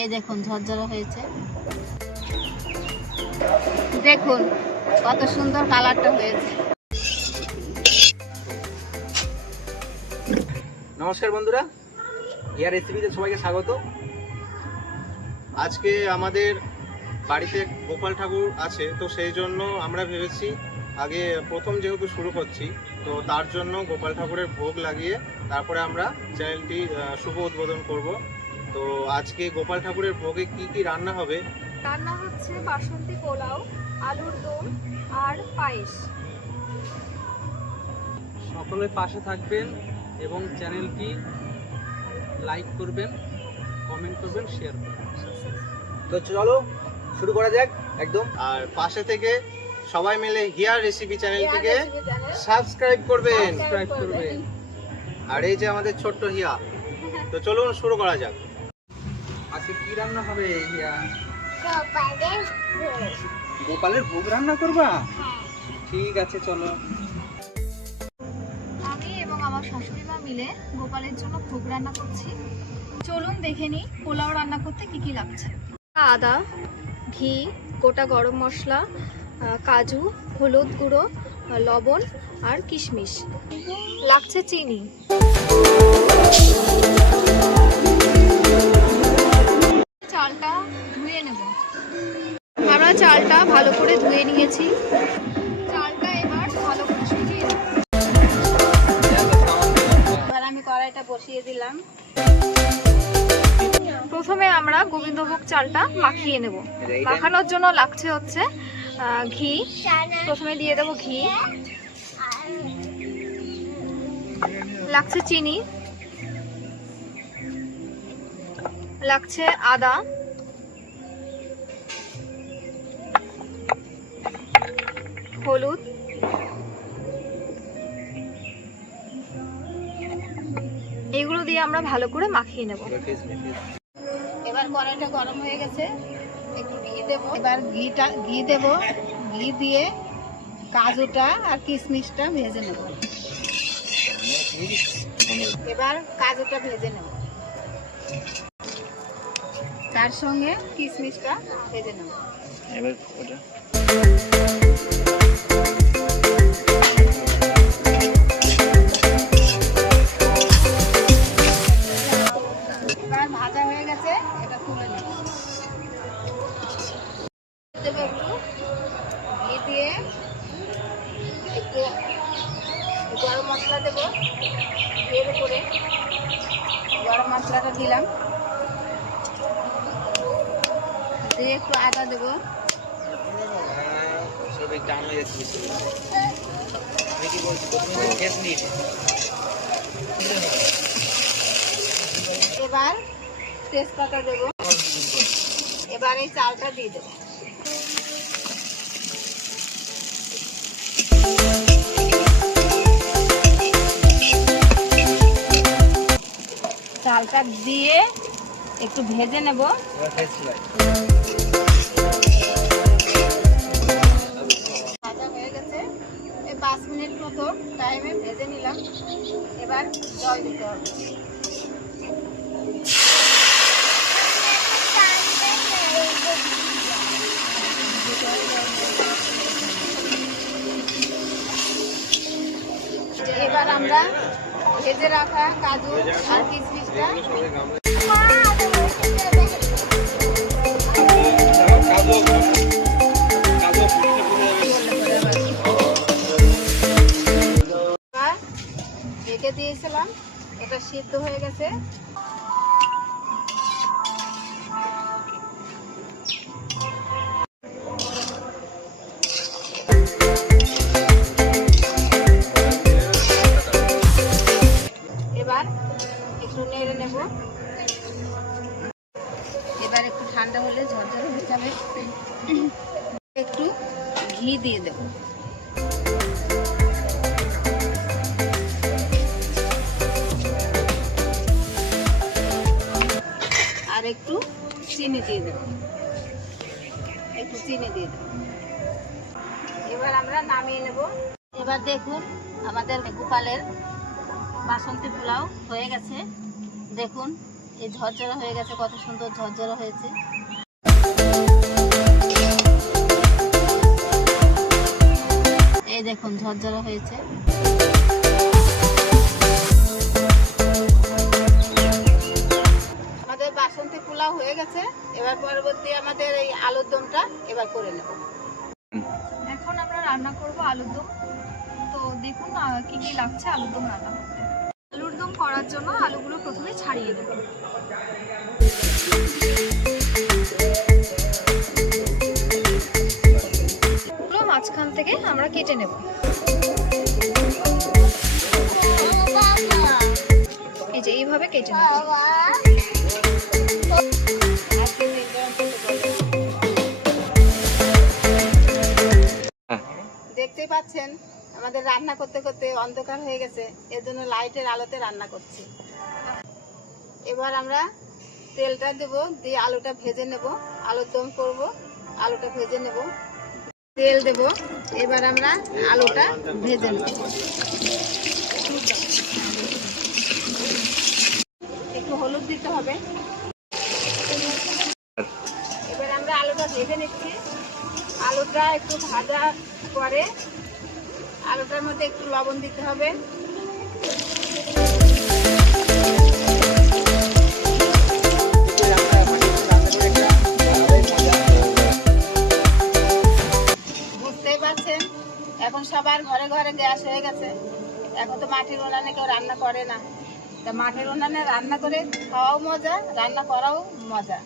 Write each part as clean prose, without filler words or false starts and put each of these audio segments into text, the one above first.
এই দেখুন ঝরঝরে হয়েছে, দেখুন কত সুন্দর কালারটা হয়েছে। নমস্কার বন্ধুরা, হিয়া রেসিপিতে সবাইকে স্বাগত। আজকে আমাদের বাড়িতে গোপাল ঠাকুর আছে, তো সেই জন্য আমরা ভেবেছি আগে প্রথম যেহেতু শুরু করছি, তো তার জন্য গোপাল ঠাকুরের ভোগ লাগিয়ে তারপরে আমরা চ্যানেলটি শুভ উদ্বোধন করব। তো আজকে গোপাল ঠাকুরের ভোগে কি কি রান্না হবে? রান্না হচ্ছে বাসন্তী পোলাও, আলুর দম আর পায়েস। সকলে পাশে থাকবেন এবং চ্যানেলটি লাইক করবেন, কমেন্ট করবেন, শেয়ার করবেন। তো চলো শুরু করা যাক একদম। আর পাশে থেকে সবাই মিলে হিয়া রেসিপি চ্যানেলটিকে সাবস্ক্রাইব করবেন। আর এই যে আমাদের ছোট্ট হিয়া, তো চলুন শুরু করা যাক। আজকে কি রান্না হবে হিয়া? গোপালের ভোগ রান্না করবা? ঠিক আছে, চলো। আমি এবং আমার শাশুড়ি মা মিলে গোপালের জন্য ভোগ রান্না করছি। চলুন দেখে নিই পোলাও রান্না করতে কি কি লাগছে। আদা, ঘি, গোটা গরম মশলা, কাজু, হলুদ গুঁড়ো, লবণ আর কিশমিশ। লাগছে চিনি। চালটা ধুয়ে নেব। আমরা চালটা ভালো করে ধুয়ে নিয়েছি। চালটা এবার ভালো করে শুকিয়ে নেব। এবার আমি কড়াইটা বসিয়ে দিলাম। প্রথমে আমরা গোবিন্দভোগ চালটা মাখিয়ে নেব। মাখানোর জন্য লাগছে হচ্ছে ঘি। প্রথমে দিয়ে দেবো ঘি, লাগছে চিনি, লাগছে আদা, হলুদ, এগুলো দিয়ে আমরা ভালো করে মাখিয়ে নেব। এবার কড়াইটা গরম হয়ে গেছে, একটু ঘি দেবো। এবার ঘি দেব। ঘি দিয়ে কাজুটা আর কিশমিশটা ভেজে নেব। এবার কাজুটা ভেজে নেব, তার সঙ্গে কিশমিশটা ভেজে নেব। এবার ওটা এবার ভাজা হয়ে গেছে, এটা তুলে নেব। দেবো একটু ঘি দিয়ে, একটু গরম মশলা দেবো। এর উপরে গরম মশলাটা দিলাম, দিয়ে একটু আদা দেবো। এবার তেজপাতা দেবো। এবার এই চালটা দিয়ে দেবো। চালটা দিয়ে একটু ভেজে নেব। ভাজা হয়ে গেছে, এই 5 মিনিট মতো টাইমে ভেজে নিলাম। এবার জল দিতে হবে। এবার আমরা ভেজে রাখা কাজু আর কিশমিশটা ঢেকে দিয়েছিলাম, এটা সিদ্ধ হয়ে গেছে। এবার একটু নেড়ে নেব। এবার একটু ঠান্ডা হলে ঝরঝরে হয়ে যাবে। একটু ঘি দিয়ে দেব। আর একটু চিনি দিয়ে দেব। একটু চিনি দিয়ে দেব। এবার আমরা নামিয়ে নেব। এবার দেখুন আমাদের গোপালের বাসন্তী পোলাও হয়ে গেছে। দেখুন এই ঝরঝরা হয়ে গেছে, কত সুন্দর ঝরঝরা হয়েছে। এই দেখুন ঝরঝরা হয়েছে। আমাদের বাসন্তী পোলাও হয়ে গেছে। এবার পরবর্তী আমাদের এই আলুর দমটা এবার করে নেব। এখন আমরা রান্না করব আলুর দম। তো দেখুন কি কি লাগছে আলুর দম রান্না করতে। আলুর দম করার জন্য আলুগুলো প্রথমে ছাড়িয়ে দেব। মাঝখান থেকে আমরা কেটে নেব। এই যে এইভাবে কেটে নেব। দেখতেই পাচ্ছেন আমাদের রান্না করতে করতে অন্ধকার হয়ে গেছে, এর জন্য লাইটের আলোতে রান্না করছি। এবার আমরা তেলটা দেব, দিয়ে আলুটা ভেজে নেব। আলুর দম করব, আলুটা ভেজে নেব। তেল দেব, এবার আমরা আলুটা ভেজে নেব। একটু হলুদ দিতে হবে। এবার আমরা আলুটা ভেজে নিচ্ছি। আলুটা একটু ভাজা পরে আলুটার মধ্যে একটু লবণ দিতে হবে। বুঝতেই পারছেন এখন সবার ঘরে ঘরে গ্যাস হয়ে গেছে। এখন তো মাটির উনানে কেউ রান্না করে না। তা মাটির উনানে রান্না করে খাওয়াও মজা, রান্না করাও মজা।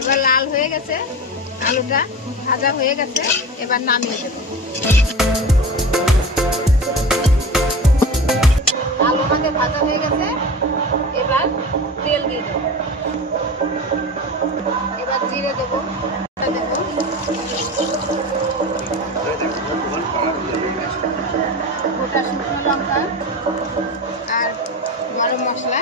এবার লাল হয়ে গেছে, আলুটা ভাজা হয়ে গেছে। এবার নামিয়ে দেব। আলু আমাদের ভাজা হয়ে গেছে। এবার তেল দিয়ে দেব। এবার জিরে দেব, গোটা শুকনো লঙ্কা আর গরম মশলা,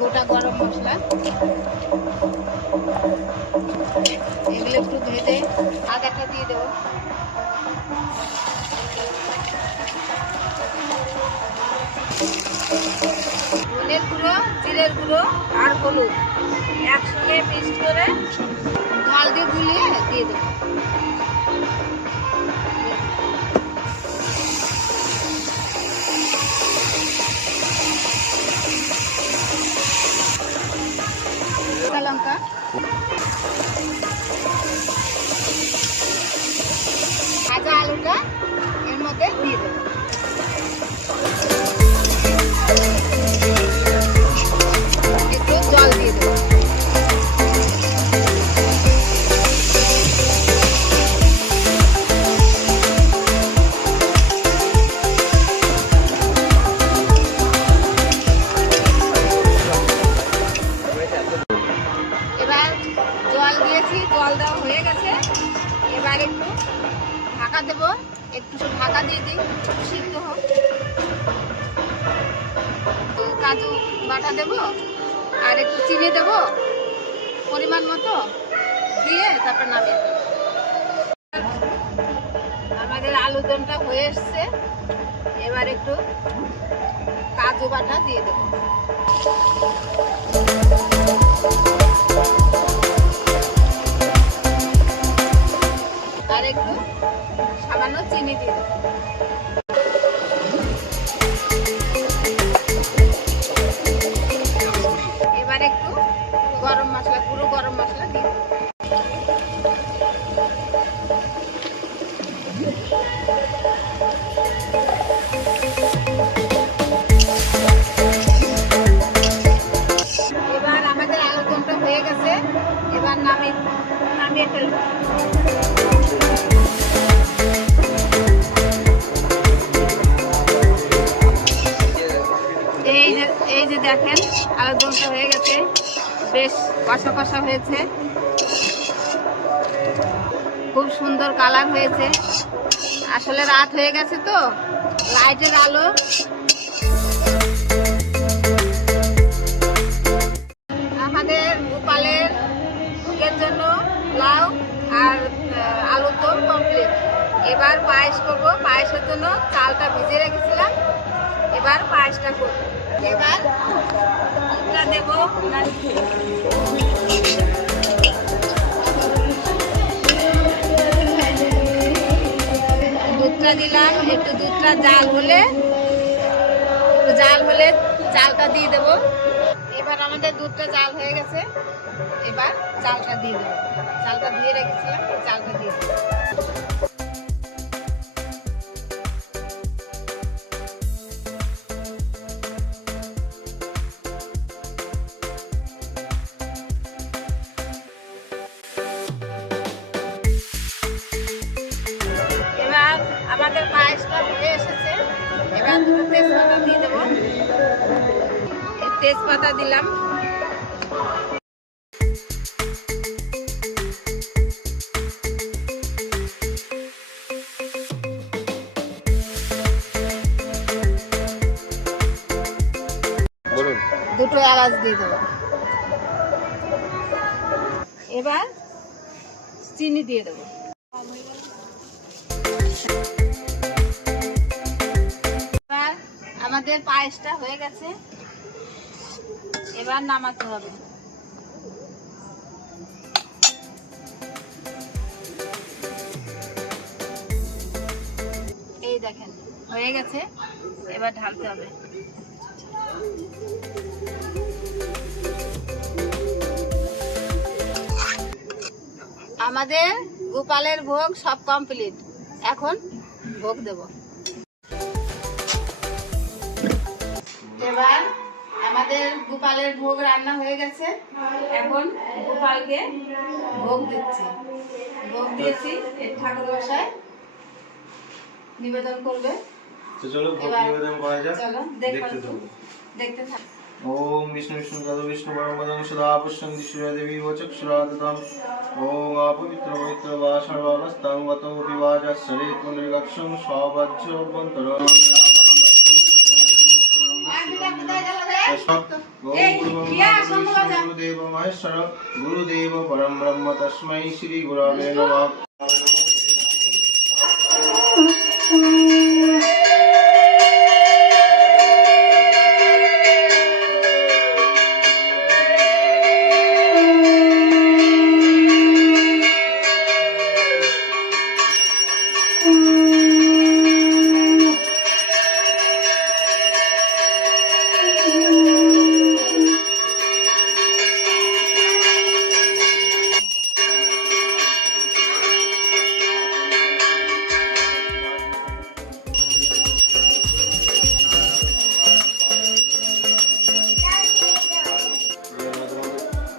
গোটা গরম মশলা, এগুলো একটু ভেজে আদাটা দিয়ে দেবো। ধনের গুঁড়ো, জিরের গুঁড়ো আর হলুদ একসঙ্গে মিক্স করে জল দিয়ে গুলিয়ে দিয়ে দেবো। লঙ্কা, ভাজা আলুটা এর মধ্যে দিয়ে দেবো। একটু জল দিয়ে দেবো। এবার জল দিয়েছি, জল দেওয়া হয়ে গেছে। এবার একটু ঢাকা দেবো, একটু ঢাকা দিয়ে দিই, সিদ্ধ হোক। কাজু বাটা দেবো আর একটু চিনি দেবো পরিমাণ মতো, দিয়ে তারপর নামিয়ে দেবো। আমাদের আলুর দমটা হয়ে এসছে। এবার একটু কাজু বাটা দিয়ে দেবো। আর একটু সামান্য চিনি দিয়ে দেবো। এবার একটু গরম মশলা, গুঁড়ো গরম মশলা দিয়ে দেবো। এবার আমাদের আলুর দমটা হয়ে গেছে। এবার নামিয়ে ফেলবো। এই যে দেখেন আলুর দমটা হয়ে গেছে, বেশ কষা কষা হয়েছে, খুব সুন্দর কালার হয়েছে। আসলে রাত হয়ে গেছে তো লাইটের আলো। আমাদের গোপালের ভোগের জন্য লাউ আর আলুর দম কমপ্লিট। এবার পায়েস করবো। পায়েসের জন্য চালটা ভিজে রেখেছি। এবার দুধটা দেবো। দুধটা দিলাম, একটু দুধটা জাল হলে চালটা দিয়ে দেবো। এবার আমাদের দুধটা জাল হয়ে গেছে, এবার চালটা দিয়ে দেবো। চালটা দিয়ে রেখেছিলাম, চালটা দিয়ে দেবো। এবার আমাদের পায়েসটা হয়ে এসেছে, এবার দুটো তেজপাতা দিয়ে দেবো। তেজপাতা দিলাম। বলুন। দুটো এলাচ দিয়ে দেবো। এবার চিনি দিয়ে দেবো। এবার আমাদের পায়েসটা হয়ে গেছে, এবার নামাতে হবে। এই দেখেন হয়ে গেছে, এবার ঢালতে হবে। আমাদের গোপালের ভোগ সব কমপ্লিট, এখন ভোগ দেব। এবার আমাদের গোপালের ভোগ রান্না হয়ে গেছে, এখন গোপালকে ভোগ দিচ্ছি। ভোগ দিয়েছি, এই ঠাকুর মশাই নিবেদন করবে। তো চলো ভোগ এবার নিবেদন করা যাক। চলো দেখতে থাকো। দেখতে থাক। ওম বিষ্ণু বিষ্ণু তদ বিষ্ণু পরমপদং সদা পুষ্যন্তি সূর্য দেবী চক্ষুরাদতম। ওম অপবিত্র পবিত্র বা সর্বাবস্থাং গতো বিবাজাসরে পুনর্গক্ষং স্ববাজ্য অভ্যন্তরং। গুরুদেব মহেশ্বর গুরুদেব পরম ব্রহ্ম তস্मै শ্রী গুরবে নমঃ।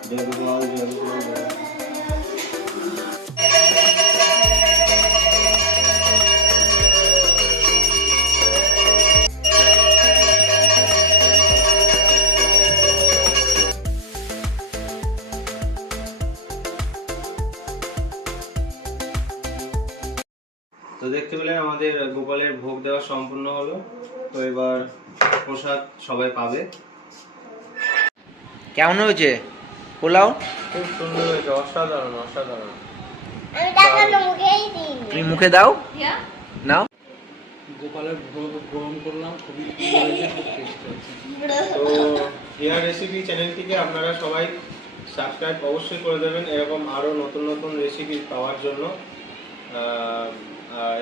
জয় গোপাল জয় গোপাল জয়। তো দেখতে পেলেন আমাদের গোপালের ভোগ দেওয়া সম্পূর্ণ হলো। তো এবার প্রসাদ সবাই পাবে। কেমন হয়েছে পোলাও? খুব সুন্দর হয়েছে, অসাধারণ অসাধারণ। তুমি মুখে দাও, নাও। গোপালের ভোগ গ্রহণ করলাম, খুবই সুন্দর হয়েছে, খুব টেস্ট হয়েছে। তো হিয়ার রেসিপি চ্যানেলটিকে আপনারা সবাই সাবস্ক্রাইব অবশ্যই করে দেবেন, এরকম আরও নতুন নতুন রেসিপি পাওয়ার জন্য।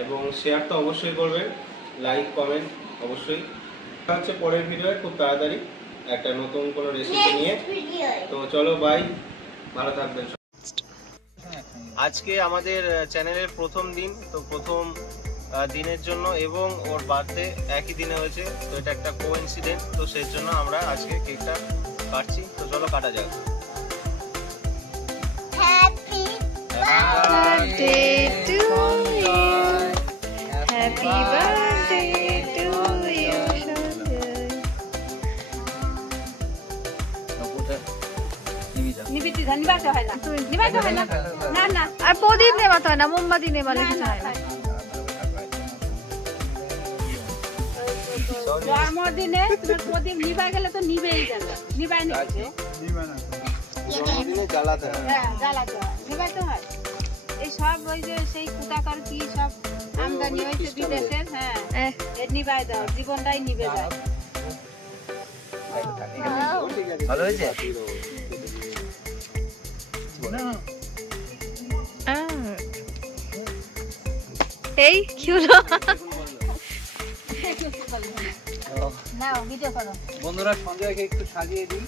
এবং শেয়ার তো অবশ্যই করবেন, লাইক কমেন্ট অবশ্যই। হচ্ছে পরের ভিডিওয়ে খুব তাড়াতাড়ি একটা নতুন কোনো রেসিপি নিয়ে। তো চলো বাই, ভালো থাকবেন। আজকে আমাদের চ্যানেলের প্রথম দিন, তো প্রথম দিনের জন্য এবং ওর বার্থডে একই দিনে হয়েছে, তো এটা একটা কোইন্সিডেন্ট। তো সেই জন্য আমরা আজকে কেকটা কাটছি। তো চলো কাটা যাক। Happy birthday to you. Happy birthday to you. নিবাইতে হয় না, নিবাইতে হয় না, না না। আর প্রদীপ নেবাতে হয় না, মোমবাতি নেবালে কিছু হয় না। জন্মদিনে তোমার প্রদীপ নিবাই গেলে তো নিবেই গেল, নিবাই না জ্বালাতে হয়। হ্যাঁ জ্বালাতে হয়, নিবাইতে হয়। এই সব ওই যে সেই কুটাকার কি সব আমদানি হয়েছে বিদেশের, হ্যাঁ নিবাই দাও, জীবনটাই নিবে যায়। ভালো হয়েছে? এই কি হলো? নাও ভিডিও করো। বন্ধুরা সঞ্জয়কে একটু সাজিয়ে দিই।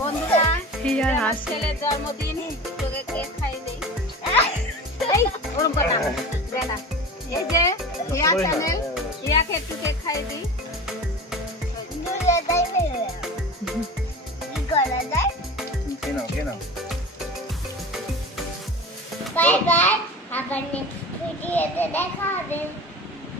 বন্ধুরা হিয়ার আমার হাসি। ছেলের জন্মদিন, তোকে কেক খাইয়ে দেই। এই, ওরম কর না, দে না। এই যে হিয়া চ্যানেল, হিয়াকে একটু কেক খাইয়ে দিই। খেয়ে নাও। বাই বাই, আবার নেক্সট ভিডিওতে দেখা হবে।